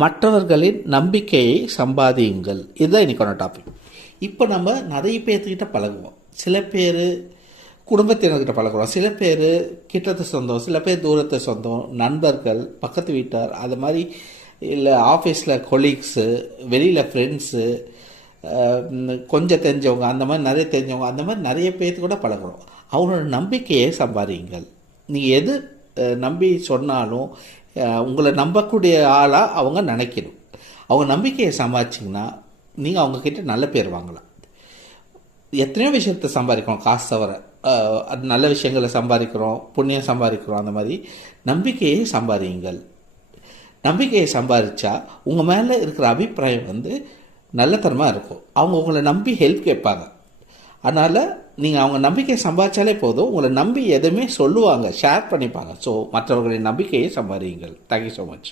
மற்றவர்களின் நம்பிக்கையை சம்பாதியுங்கள். இதுதான் இன்றைக்கான டாபிக். இப்போ நம்ம நிறைய பேர்த்துக்கிட்ட பழகுவோம். சில பேர் குடும்பத்தினர்கிட்ட பழகுறோம், சில பேர் கிட்டத்து சொந்தம், சில பேர் தூரத்து சொந்தம், நண்பர்கள், பக்கத்து வீட்டார், அது மாதிரி இல்லை ஆஃபீஸில் கொலீக்ஸு, வெளியில் ஃப்ரெண்ட்ஸு, கொஞ்சம் தெரிஞ்சவங்க, அந்த மாதிரி நிறைய தெரிஞ்சவங்க, அந்த மாதிரி நிறைய பேர்த்து கூட பழகுறோம். அவங்களோட நம்பிக்கையை சம்பாதியுங்கள். நீங்கள் எது நம்பி சொன்னாலும் உங்களை நம்பக்கூடிய ஆளாக அவங்க நினைக்கணும். அவங்க நம்பிக்கையை சம்பாதிச்சிங்கன்னா நீங்கள் அவங்கக்கிட்ட நல்ல பேர் வாங்கலாம். எத்தனையோ விஷயத்தை சம்பாதிக்கிறோம், காசு தவிர அது நல்ல விஷயங்களை சம்பாதிக்கிறோம், புண்ணியம் சம்பாதிக்கிறோம். அந்த மாதிரி நம்பிக்கையை சம்பாதியுங்கள். நம்பிக்கையை சம்பாதிச்சா உங்கள் மேலே இருக்கிற அபிப்பிராயம் நல்லத்தனமாக இருக்கும். அவங்க உங்களை நம்பி ஹெல்ப் கேட்பாங்க. அதனால் நீங்கள் அவங்க நம்பிக்கையை சம்பாதிச்சாலே போதும், உங்களை நம்பி எதுவுமே சொல்லுவாங்க, ஷேர் பண்ணிப்பாங்க. ஸோ மற்றவர்களின் நம்பிக்கையை சம்பாதியுங்கள். Thank you so much.